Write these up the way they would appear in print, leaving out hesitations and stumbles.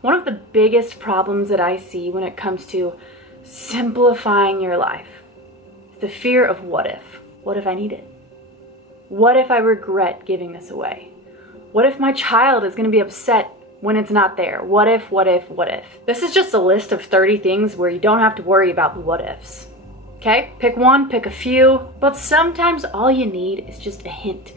One of the biggest problems that I see when it comes to simplifying your life is the fear of what if. What if I need it? What if I regret giving this away? What if my child is going to be upset when it's not there? What if, what if, what if? This is just a list of 30 things where you don't have to worry about the what ifs. Okay? Pick one, pick a few, but sometimes all you need is just a hint.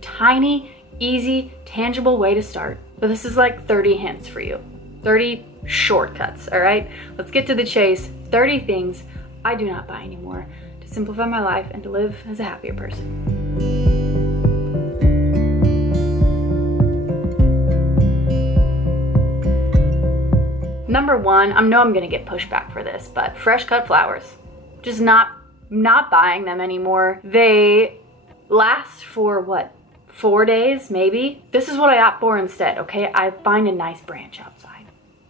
Tiny, easy, tangible way to start. So this is like 30 hints for you. 30 shortcuts, all right? Let's get to the chase. 30 things I do not buy anymore to simplify my life and to live as a happier person. Number one, I know I'm gonna get pushback for this, but fresh cut flowers. Just not buying them anymore. They last for what, 4 days maybe? This is what I opt for instead, okay? I find a nice branch outside.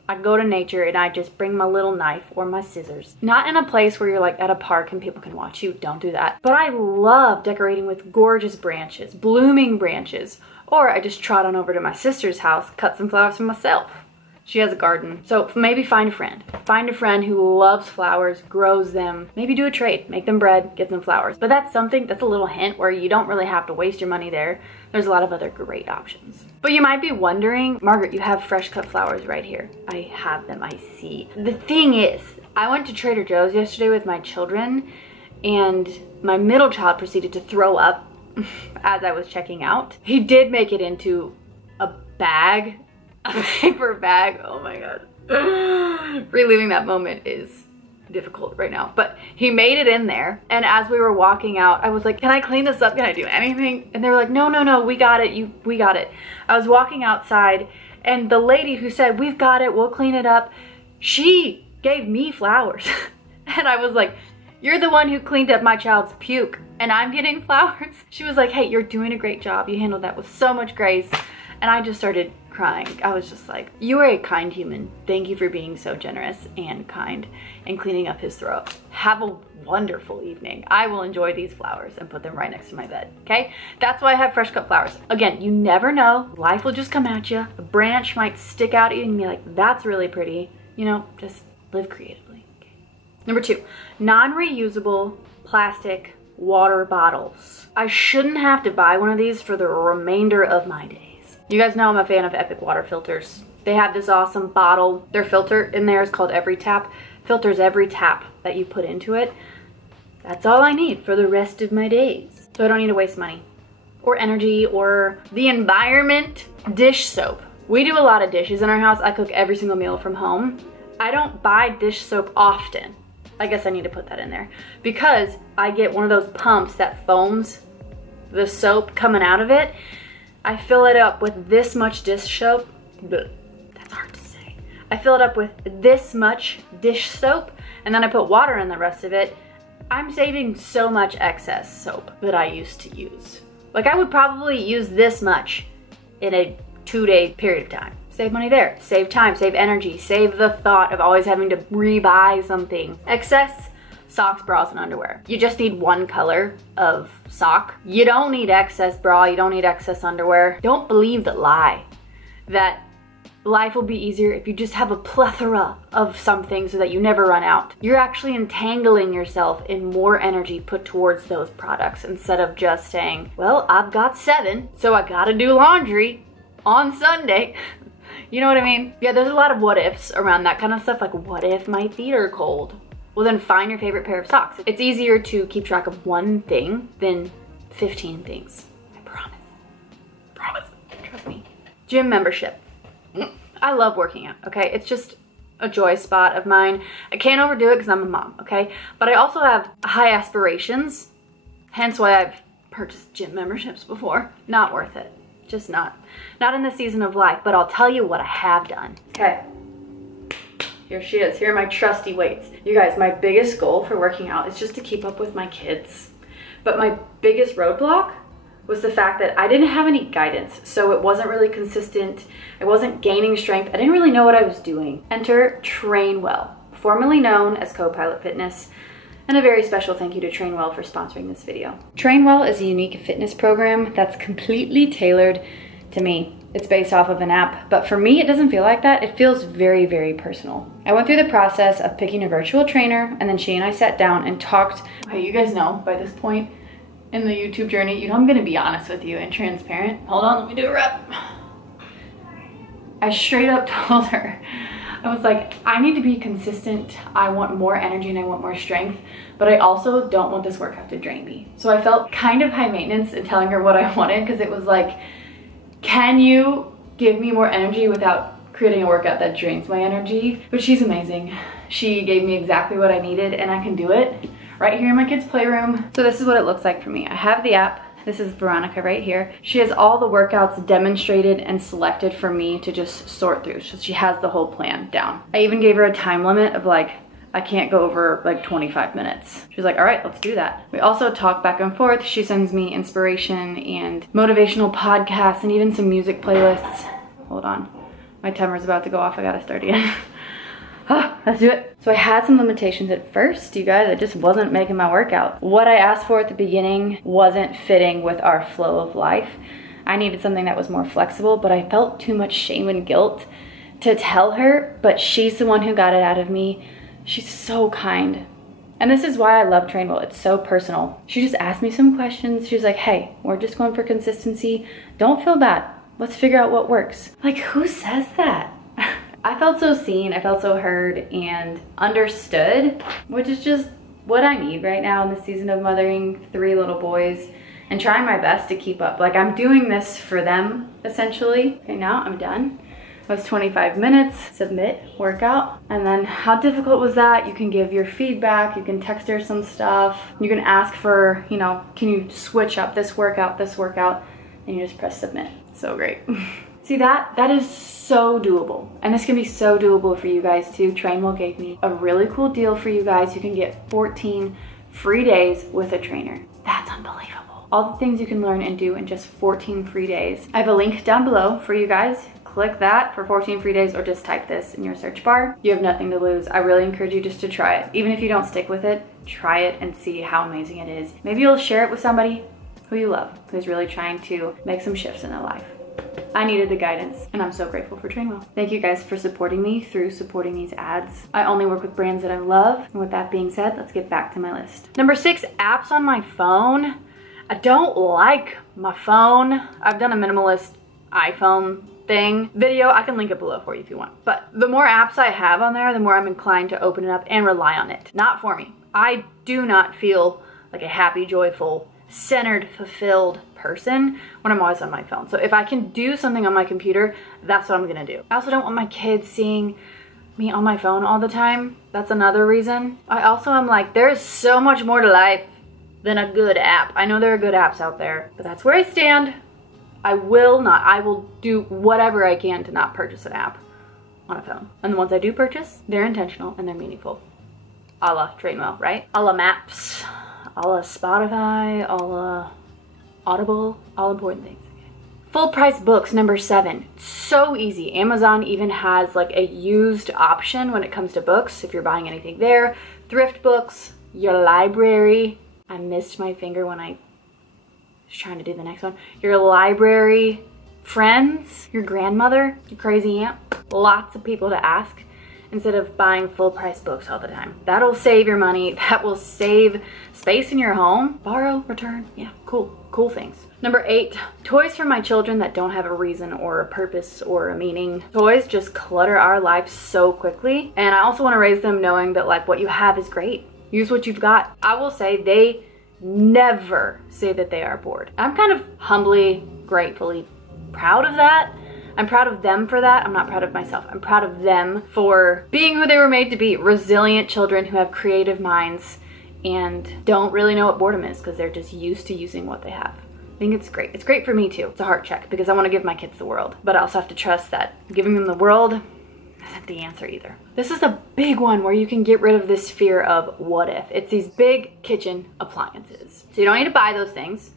I go to nature and I just bring my little knife or my scissors. Not in a place where you're like at a park and people can watch you, don't do that. But I love decorating with gorgeous branches, blooming branches. Or I just trot on over to my sister's house, cut some flowers for myself. She has a garden. So maybe find a friend. Find a friend who loves flowers, grows them. Maybe do a trade. Make them bread, get them flowers. But that's a little hint where you don't really have to waste your money there. There's a lot of other great options. But you might be wondering, Margaret, you have fresh cut flowers right here. I have them, I see. The thing is, I went to Trader Joe's yesterday with my children and my middle child proceeded to throw up as I was checking out. He did make it into a bag. A paper bag. Oh my god. Reliving that moment is difficult right now. But he made it in there. And as we were walking out, I was like, can I clean this up? Can I do anything? And they were like, no, no, no, we got it. We got it. I was walking outside and the lady who said, we've got it, we'll clean it up, she gave me flowers. And I was like, you're the one who cleaned up my child's puke and I'm getting flowers? She was like, hey, you're doing a great job. You handled that with so much grace. And I just started crying. I was just like, you are a kind human. Thank you for being so generous and kind and cleaning up his throat. Have a wonderful evening. I will enjoy these flowers and put them right next to my bed, okay? That's why I have fresh cut flowers. Again, you never know. Life will just come at you. A branch might stick out at you and be like, that's really pretty. You know, just live creatively, okay? Number two, non-reusable plastic water bottles. I shouldn't have to buy one of these for the remainder of my days. You guys know I'm a fan of Epic water filters. They have this awesome bottle. Their filter in there is called Every Tap. Filters every tap that you put into it. That's all I need for the rest of my days. So I don't need to waste money or energy or the environment. Dish soap. We do a lot of dishes in our house. I cook every single meal from home. I don't buy dish soap often. I guess I need to put that in there because I get one of those pumps that foams the soap coming out of it. I fill it up with this much dish soap. That's hard to say. I fill it up with this much dish soap and then I put water in the rest of it. I'm saving so much excess soap that I used to use. Like I would probably use this much in a 2-day period of time. Save money there, save time, save energy, save the thought of always having to re-buy something. Excess socks, bras, and underwear. You just need one color of sock. You don't need excess bra, you don't need excess underwear. Don't believe the lie that life will be easier if you just have a plethora of something so that you never run out. You're actually entangling yourself in more energy put towards those products instead of just saying, well, I've got 7, so I gotta do laundry on Sunday. You know what I mean? Yeah, there's a lot of what ifs around that kind of stuff. Like, what if my feet are cold? Well, then find your favorite pair of socks. It's easier to keep track of one thing than 15 things. I promise. Promise. Trust me. Gym membership. I love working out, okay? It's just a joy spot of mine. I can't overdo it because I'm a mom, okay? But I also have high aspirations, hence why I've purchased gym memberships before. Not worth it. Just not. Not in this season of life, but I'll tell you what I have done. Okay. Here she is. Here are my trusty weights. You guys, my biggest goal for working out is just to keep up with my kids. But my biggest roadblock was the fact that I didn't have any guidance. So it wasn't really consistent. I wasn't gaining strength. I didn't really know what I was doing. Enter Trainwell, formerly known as Copilot Fitness. And a very special thank you to Trainwell for sponsoring this video. Trainwell is a unique fitness program that's completely tailored to me. it's based off of an app, but for me, it doesn't feel like that. It feels very, very personal. I went through the process of picking a virtual trainer, and then she and I sat down and talked. Okay, you guys know by this point in the YouTube journey, you know I'm gonna be honest with you and transparent. Hold on, let me do a rep. I straight up told her, I was like, I need to be consistent. I want more energy and I want more strength, but I also don't want this workout to drain me. So I felt kind of high maintenance in telling her what I wanted, because it was like, can you give me more energy without creating a workout that drains my energy? But she's amazing. She gave me exactly what I needed, and I can do it right here in my kids' playroom. So this is what it looks like for me. I have the app. This is Veronica right here. She has all the workouts demonstrated and selected for me to just sort through. So she has the whole plan down. I even gave her a time limit of like, I can't go over like 25 minutes. She's like, all right, let's do that. We also talk back and forth. She sends me inspiration and motivational podcasts and even some music playlists. Hold on, my timer's about to go off. I gotta start again. Let's do it. So I had some limitations at first, you guys. It just wasn't making my workout. What I asked for at the beginning wasn't fitting with our flow of life. I needed something that was more flexible, but I felt too much shame and guilt to tell her, but she's the one who got it out of me. She's so kind. And this is why I love Trainwell. It's so personal. She just asked me some questions. She's like, hey, we're just going for consistency. Don't feel bad. Let's figure out what works. Like, who says that? I felt so seen, I felt so heard and understood, which is just what I need right now in the season of mothering 3 little boys and trying my best to keep up. Like, I'm doing this for them, essentially. Okay, now I'm done. It was 25 minutes, submit, workout. And then how difficult was that? You can give your feedback, you can text her some stuff. You can ask for, you know, can you switch up this workout, and you just press submit. So great. See, that is so doable. And this can be so doable for you guys too. Trainwell gave me a really cool deal for you guys. You can get 14 free days with a trainer. That's unbelievable. All the things you can learn and do in just 14 free days. I have a link down below for you guys. Click that for 14 free days, or just type this in your search bar. You have nothing to lose. I really encourage you just to try it. Even if you don't stick with it, try it and see how amazing it is. Maybe you'll share it with somebody who you love, who's really trying to make some shifts in their life. I needed the guidance, and I'm so grateful for Trainwell. Thank you guys for supporting me through supporting these ads. I only work with brands that I love. And with that being said, let's get back to my list. Number 6, apps on my phone. I don't like my phone. I've done a minimalist iPhone thing video. I can link it below for you if you want. But the more apps I have on there, the more I'm inclined to open it up and rely on it. Not for me. I do not feel like a happy, joyful, centered, fulfilled person when I'm always on my phone. So if I can do something on my computer, that's what I'm gonna do. I also don't want my kids seeing me on my phone all the time. That's another reason. I also am like, there's so much more to life than a good app. I know there are good apps out there, but that's where I stand. I will do whatever I can to not purchase an app on a phone. And the ones I do purchase, they're intentional and they're meaningful. A la Trainwell, right? A la Maps, a la Spotify, a la Audible, all important things. Full price books, number 7. So easy. Amazon even has like a used option when it comes to books, if you're buying anything there. Thrift books, your library. I missed my finger when I was trying to do the next one. Your library, friends, your grandmother, your crazy aunt. Lots of people to ask instead of buying full price books all the time. That'll save your money. That will save space in your home. Borrow, return. Yeah, cool things. Number 8, toys for my children that don't have a reason or a purpose or a meaning. Toys just clutter our lives so quickly. And I also want to raise them knowing that like what you have is great. Use what you've got. I will say they never say that they are bored. I'm kind of humbly, gratefully proud of that. I'm proud of them for that. I'm not proud of myself. I'm proud of them for being who they were made to be. Resilient children who have creative minds and don't really know what boredom is because they're just used to using what they have. I think it's great. It's great for me too. It's a heart check because I want to give my kids the world. But I also have to trust that giving them the world isn't the answer either. This is a big one where you can get rid of this fear of what if. It's these big kitchen appliances. So you don't need to buy those things.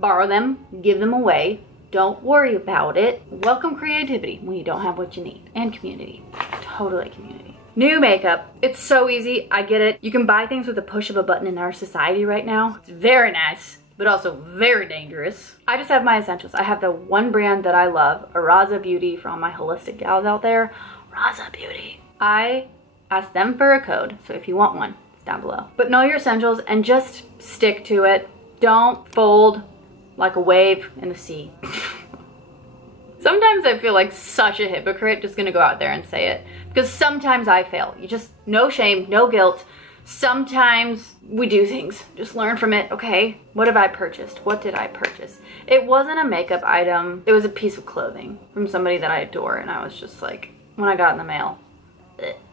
Borrow them, give them away. Don't worry about it. Welcome creativity when you don't have what you need. And community. Totally community. New makeup. It's so easy. I get it. You can buy things with a push of a button in our society right now. It's very nice. but also very dangerous. I just have my essentials. I have the one brand that I love, Araza Beauty, for all my holistic gals out there. Araza Beauty. I asked them for a code, so if you want one, it's down below. But know your essentials and just stick to it. Don't fold like a wave in the sea. Sometimes I feel like such a hypocrite just gonna go out there and say it, because sometimes I fail. You just, no shame, no guilt. Sometimes we do things, just learn from it, okay? What have I purchased? What did I purchase? It wasn't a makeup item, it was a piece of clothing from somebody that I adore, and I was just like, when I got in the mail,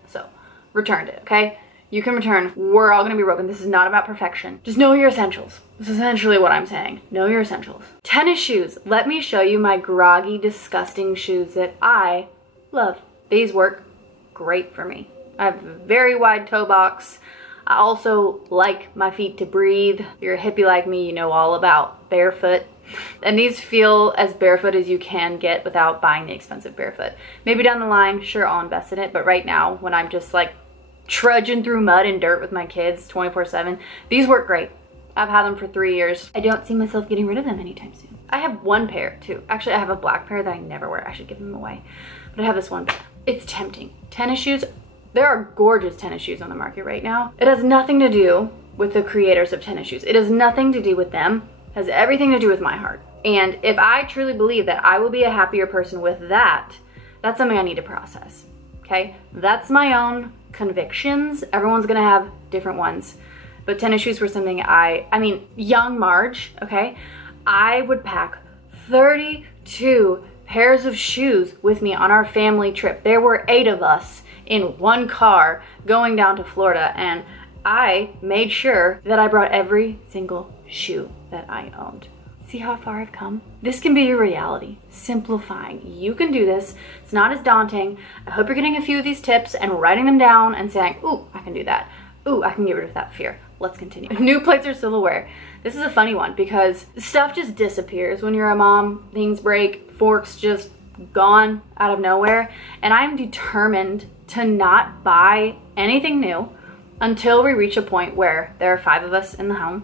so returned it, okay? You can return. We're all gonna be broken. This is not about perfection. Just know your essentials. This is essentially what I'm saying. Know your essentials. Tennis shoes. Let me show you my groggy, disgusting shoes that I love. These work great for me. I have a very wide toe box. I also like my feet to breathe. If you're a hippie like me, you know all about barefoot. And these feel as barefoot as you can get without buying the expensive barefoot. Maybe down the line, sure, I'll invest in it. But right now, when I'm just like trudging through mud and dirt with my kids 24/7, these work great. I've had them for 3 years. I don't see myself getting rid of them anytime soon. I have one pair too. Actually, I have a black pair that I never wear. I should give them away. But I have this one pair. It's tempting. Tennis shoes, there are gorgeous tennis shoes on the market right now. It has nothing to do with the creators of tennis shoes. It has nothing to do with them. It has everything to do with my heart. And if I truly believe that I will be a happier person with that, that's something I need to process, okay? That's my own convictions. Everyone's gonna have different ones. But tennis shoes were something I mean, young Marge, okay? I would pack 32 pairs of shoes with me on our family trip. There were 8 of us in one car going down to Florida, and I made sure that I brought every single shoe that I owned. See how far I've come? This can be your reality. Simplifying. You can do this. It's not as daunting. I hope you're getting a few of these tips and writing them down and saying, ooh, I can do that. Ooh, I can get rid of that fear. Let's continue. New plates or silverware. This is a funny one because stuff just disappears when you're a mom. Things break, forks just gone out of nowhere. And I'm determined to not buy anything new until we reach a point where there are 5 of us in the home,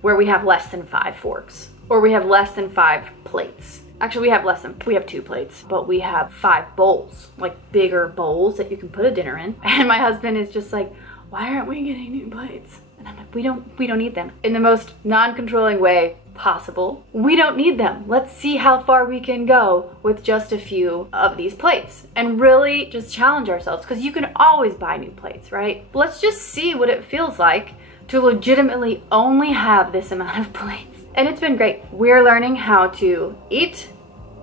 where we have less than 5 forks, or we have less than 5 plates. Actually, we have 2 plates, but we have 5 bowls, like bigger bowls that you can put a dinner in. And my husband is just like, why aren't we getting new plates? And I'm like, we don't need them. In the most non-controlling way possible. We don't need them. Let's see how far we can go with just a few of these plates and really just challenge ourselves, because you can always buy new plates, right? Let's just see what it feels like to legitimately only have this amount of plates. And it's been great. We're learning how to eat,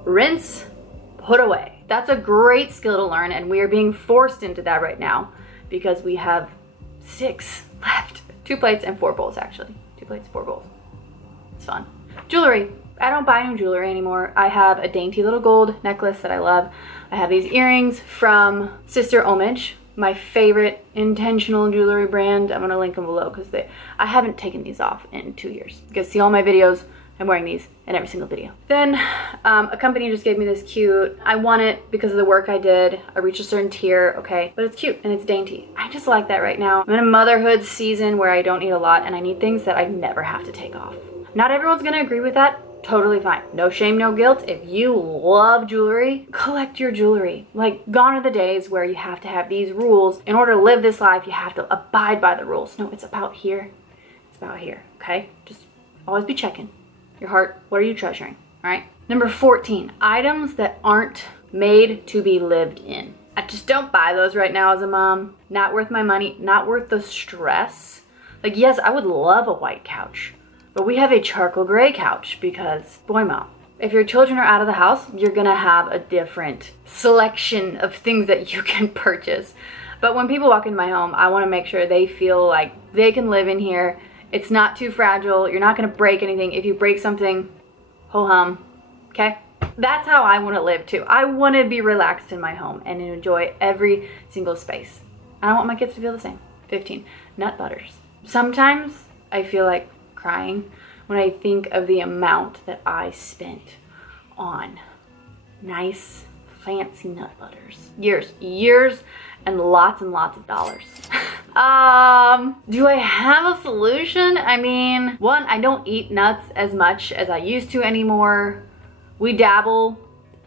rinse, put away. That's a great skill to learn, and we are being forced into that right now because we have 6 left. 2 plates and 4 bowls, actually. 2 plates, 4 bowls. It's fun. Jewelry. I don't buy new jewelry anymore. I have a dainty little gold necklace that I love. I have these earrings from Sister Homage, my favorite intentional jewelry brand. I'm gonna link them below because I haven't taken these off in 2 years. You guys see all my videos, I'm wearing these in every single video. Then a company just gave me this cute, I want it because of the work I did. I reached a certain tier, okay, but it's cute and it's dainty. I just like that right now. I'm in a motherhood season where I don't need a lot and I need things that I never have to take off. Not everyone's gonna agree with that. Totally fine. No shame, no guilt. If you love jewelry, collect your jewelry. Like, gone are the days where you have to have these rules. In order to live this life, you have to abide by the rules. No, it's about here. It's about here, okay? Just always be checking. Your heart, what are you treasuring, all right? Number 14, items that aren't made to be lived in. I just don't buy those right now as a mom. Not worth my money, not worth the stress. Like, yes, I would love a white couch, but we have a charcoal gray couch because, boy, mom, if your children are out of the house, you're gonna have a different selection of things that you can purchase. But when people walk into my home, I wanna make sure they feel like they can live in here. It's not too fragile. You're not gonna break anything. If you break something, ho hum, okay? That's how I wanna live too. I wanna be relaxed in my home and enjoy every single space. I want my kids to feel the same. 15, nut butters. Sometimes I feel like crying when I think of the amount that I spent on nice, fancy nut butters. Years and lots of dollars. Do I have a solution? I mean, one, I don't eat nuts as much as I used to anymore. We dabble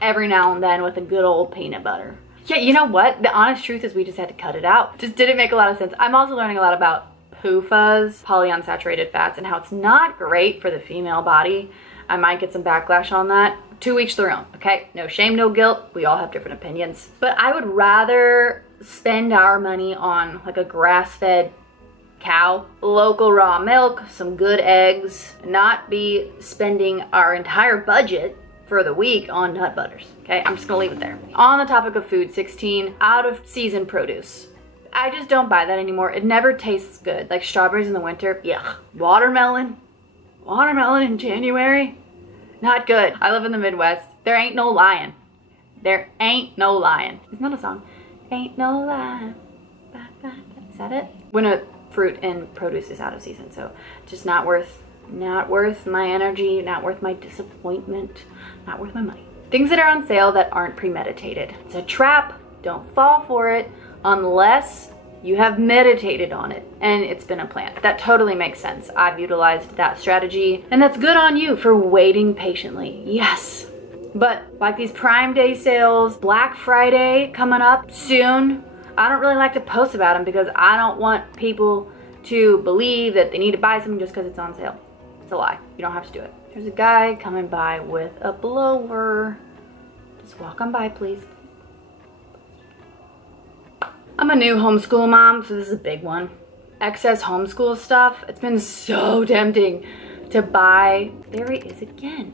every now and then with a good old peanut butter. Yeah, you know what? The honest truth is we just had to cut it out. Just didn't make a lot of sense. I'm also learning a lot about PUFAs, polyunsaturated fats, and how it's not great for the female body. I might get some backlash on that. To each their own, okay? No shame, no guilt. We all have different opinions. But I would rather spend our money on like a grass-fed cow, local raw milk, some good eggs, not be spending our entire budget for the week on nut butters, okay? I'm just gonna leave it there. On the topic of food, 16, out of season produce. I just don't buy that anymore. It never tastes good. Like strawberries in the winter, yuck. Watermelon in January, not good. I live in the Midwest. There ain't no lion. There ain't no lion. Isn't that a song? Ain't no lion. Is that it? When a fruit and produce is out of season, so just not worth my energy, not worth my disappointment, not worth my money. Things that are on sale that aren't premeditated. It's a trap. Don't fall for it unless you have meditated on it and it's been a plan. That totally makes sense. I've utilized that strategy, and that's good on you for waiting patiently. Yes. But like these Prime Day sales, Black Friday coming up soon, I don't really like to post about them because I don't want people to believe that they need to buy something just because it's on sale. It's a lie. You don't have to do it. There's a guy coming by with a blower. Just walk on by, please. I'm a new homeschool mom, so this is a big one. Excess homeschool stuff. It's been so tempting to buy. There he is again.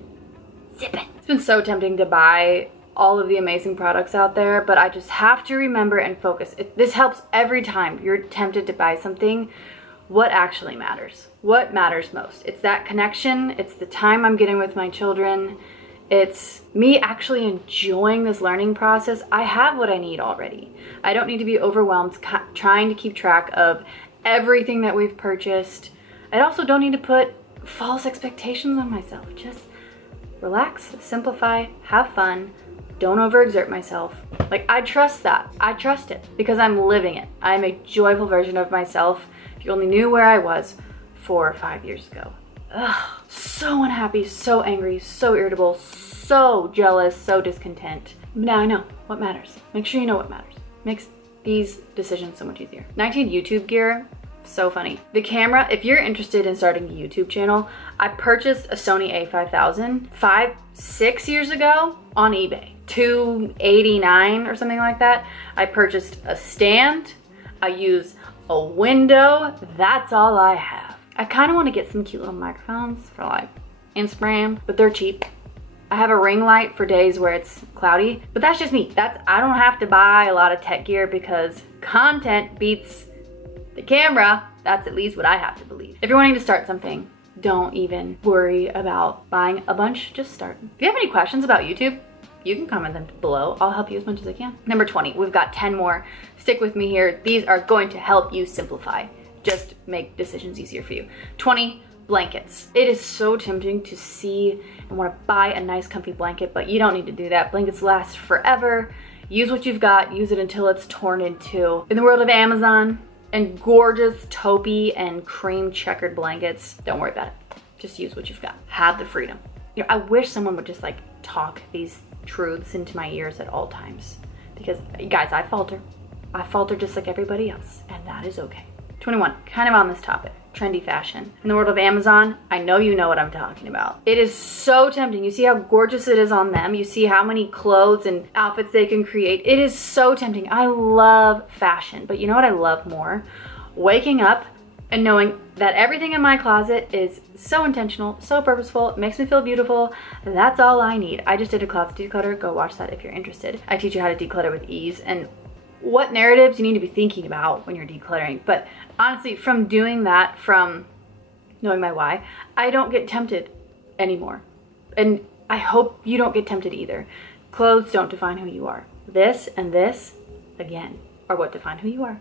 Zip it. It's been so tempting to buy all of the amazing products out there, but I just have to remember and focus. This helps every time you're tempted to buy something. What actually matters? What matters most? It's that connection. It's the time I'm getting with my children. It's me actually enjoying this learning process. I have what I need already. I don't need to be overwhelmed trying to keep track of everything that we've purchased. I also don't need to put false expectations on myself. Just relax, simplify, have fun, don't overexert myself. Like, I trust that. I trust it because I'm living it. I'm a joyful version of myself. If you only knew where I was 4 or 5 years ago. Ugh, so unhappy, so angry, so irritable, so jealous, so discontent. Now I know what matters. Make sure you know what matters. Makes these decisions so much easier. 19 YouTube gear, so funny. The camera, if you're interested in starting a YouTube channel, I purchased a Sony a5000 5-6 years ago on eBay. $289 or something like that. I purchased a stand. I use a window. That's all I have. I kind of want to get some cute little microphones for like Instagram, but they're cheap. I have a ring light for days where it's cloudy, but that's just me. I don't have to buy a lot of tech gear because content beats the camera. That's at least what I have to believe. If you're wanting to start something, don't even worry about buying a bunch, just start. If you have any questions about YouTube, you can comment them below. I'll help you as much as I can. Number 20, we've got 10 more. Stick with me here. These are going to help you simplify. Just make decisions easier for you. 20, blankets. It is so tempting to see and want to buy a nice comfy blanket, but you don't need to do that. Blankets last forever. Use what you've got, use it until it's torn in two. In the world of Amazon and gorgeous taupey and cream checkered blankets, don't worry about it. Just use what you've got. Have the freedom. You know, I wish someone would just like talk these truths into my ears at all times, because guys, I falter just like everybody else, and that is okay. 21, kind of on this topic, trendy fashion. In the world of Amazon, I know you know what I'm talking about. It is so tempting. You see how gorgeous it is on them. You see how many clothes and outfits they can create. It is so tempting. I love fashion, but you know what I love more? Waking up and knowing that everything in my closet is so intentional, so purposeful, it makes me feel beautiful. That's all I need. I just did a closet declutter. Go watch that if you're interested. I teach you how to declutter with ease and what narratives you need to be thinking about when you're decluttering. But honestly, from doing that, from knowing my why, I don't get tempted anymore. And I hope you don't get tempted either. Clothes don't define who you are. This and this, again, are what define who you are.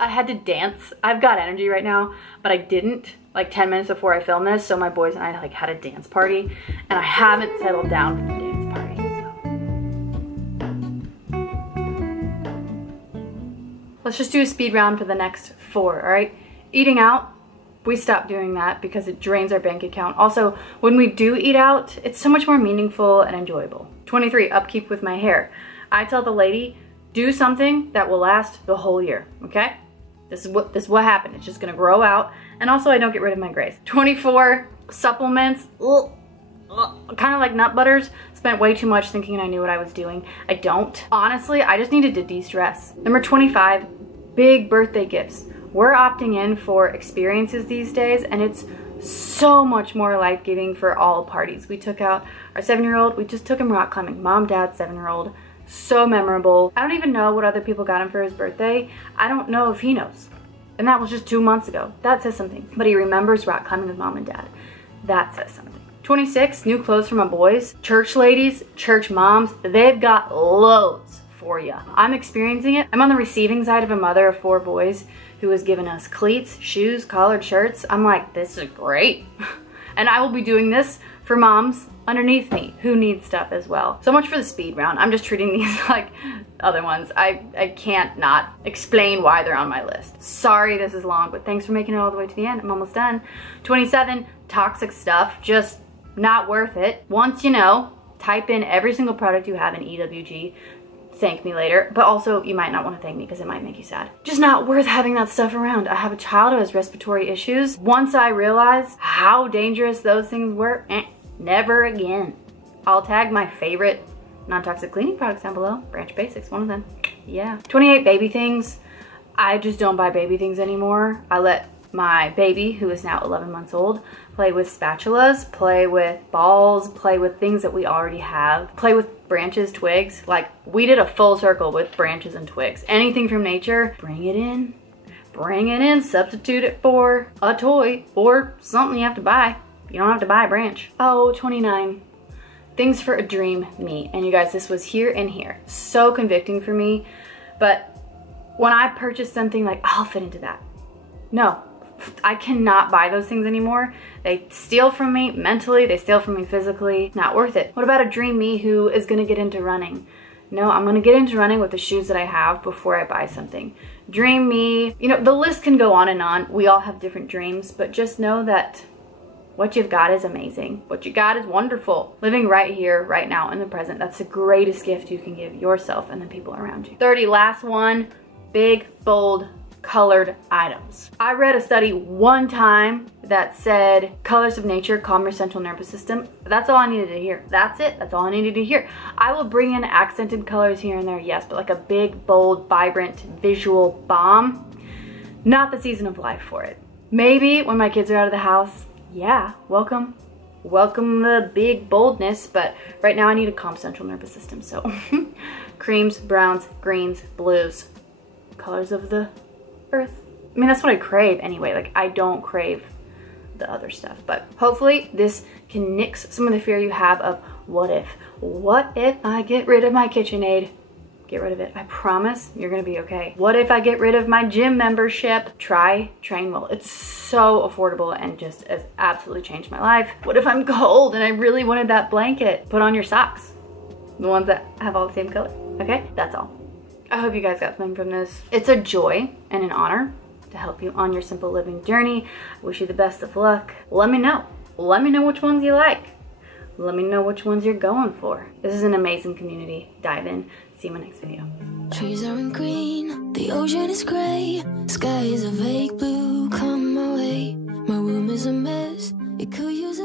I had to dance. I've got energy right now, but I didn't like 10 minutes before I filmed this. So my boys and I like had a dance party, and I haven't settled down for the dance party. So Let's just do a speed round for the next 4, all right? Eating out, we stopped doing that because it drains our bank account. Also, when we do eat out, it's so much more meaningful and enjoyable. 23, upkeep with my hair. I tell the lady, do something that will last the whole year, okay? This is what happened. It's just gonna grow out. And also, I don't get rid of my grays. 24, supplements. Kind of like nut butters. Spent way too much thinking I knew what I was doing. I don't. Honestly, I just needed to de-stress. Number 25, big birthday gifts. We're opting in for experiences these days, and it's so much more life-giving for all parties. We took out our 7-year-old. We just took him rock climbing. Mom, dad, 7-year-old. So memorable. I don't even know what other people got him for his birthday. I don't know if he knows. And that was just 2 months ago. That says something. But he remembers rock climbing with mom and dad. That says something. 26, new clothes for my boys. Church ladies, church moms, they've got loads for you. I'm experiencing it. I'm on the receiving side of a mother of 4 boys who has given us cleats, shoes, collared shirts. I'm like, this is great. And I will be doing this for moms underneath me who need stuff as well. So much for the speed round. I'm just treating these like other ones. I can't not explain why they're on my list. Sorry this is long, but thanks for making it all the way to the end. I'm almost done. 27, toxic stuff. Just not worth it. Once you know, type in every single product you have in EWG. Thank me later. But also, you might not want to thank me because it might make you sad. Just not worth having that stuff around. I have a child who has respiratory issues. Once I realized how dangerous those things were, never again. I'll tag my favorite non-toxic cleaning products down below. Branch Basics, one of them. Yeah. 28, baby things. I just don't buy baby things anymore. I let my baby, who is now 11 months old, play with spatulas, play with balls, play with things that we already have, play with branches, twigs. Like, we did a full circle with branches and twigs. Anything from nature, bring it in, substitute it for a toy or something you have to buy. You don't have to buy a branch. Oh, 29, things for a dream me. And you guys, this was here and here. So convicting for me, but when I purchased something, like, I'll fit into that. No. I cannot buy those things anymore. They steal from me mentally, they steal from me physically. Not worth it. What about a dream me who is gonna get into running? No, I'm gonna get into running with the shoes that I have before I buy something. Dream me, you know, the list can go on and on. We all have different dreams, but just know that what you've got is amazing. What you got is wonderful. Living right here, right now, in the present, that's the greatest gift you can give yourself and the people around you. 30, last one, big, bold, colored items. I read a study one time that said colors of nature calm your central nervous system. That's all I needed to hear. That's it. That's all I needed to hear. I will bring in accented colors here and there, yes, but like a big, bold, vibrant, visual bomb, not the season of life for it. Maybe when my kids are out of the house, yeah, welcome the big boldness, but right now I need a calm central nervous system, so creams, browns, greens, blues, colors of the earth. I mean, that's what I crave anyway. Like, I don't crave the other stuff, but hopefully this can nix some of the fear you have of what if I get rid of my KitchenAid? Get rid of it. I promise you're gonna be okay. What if I get rid of my gym membership? Try Trainwell. It's so affordable and just has absolutely changed my life. What if I'm cold and I really wanted that blanket? Put on your socks, the ones that have all the same color. Okay, that's all. I hope you guys got something from this. It's a joy and an honor to help you on your simple living journey. I wish you the best of luck. Let me know. Let me know which ones you like. Let me know which ones you're going for. This is an amazing community. Dive in. See you in my next video. Trees aren't green, the ocean is gray, sky is a vague blue, come my way. My room is a mess, it could use a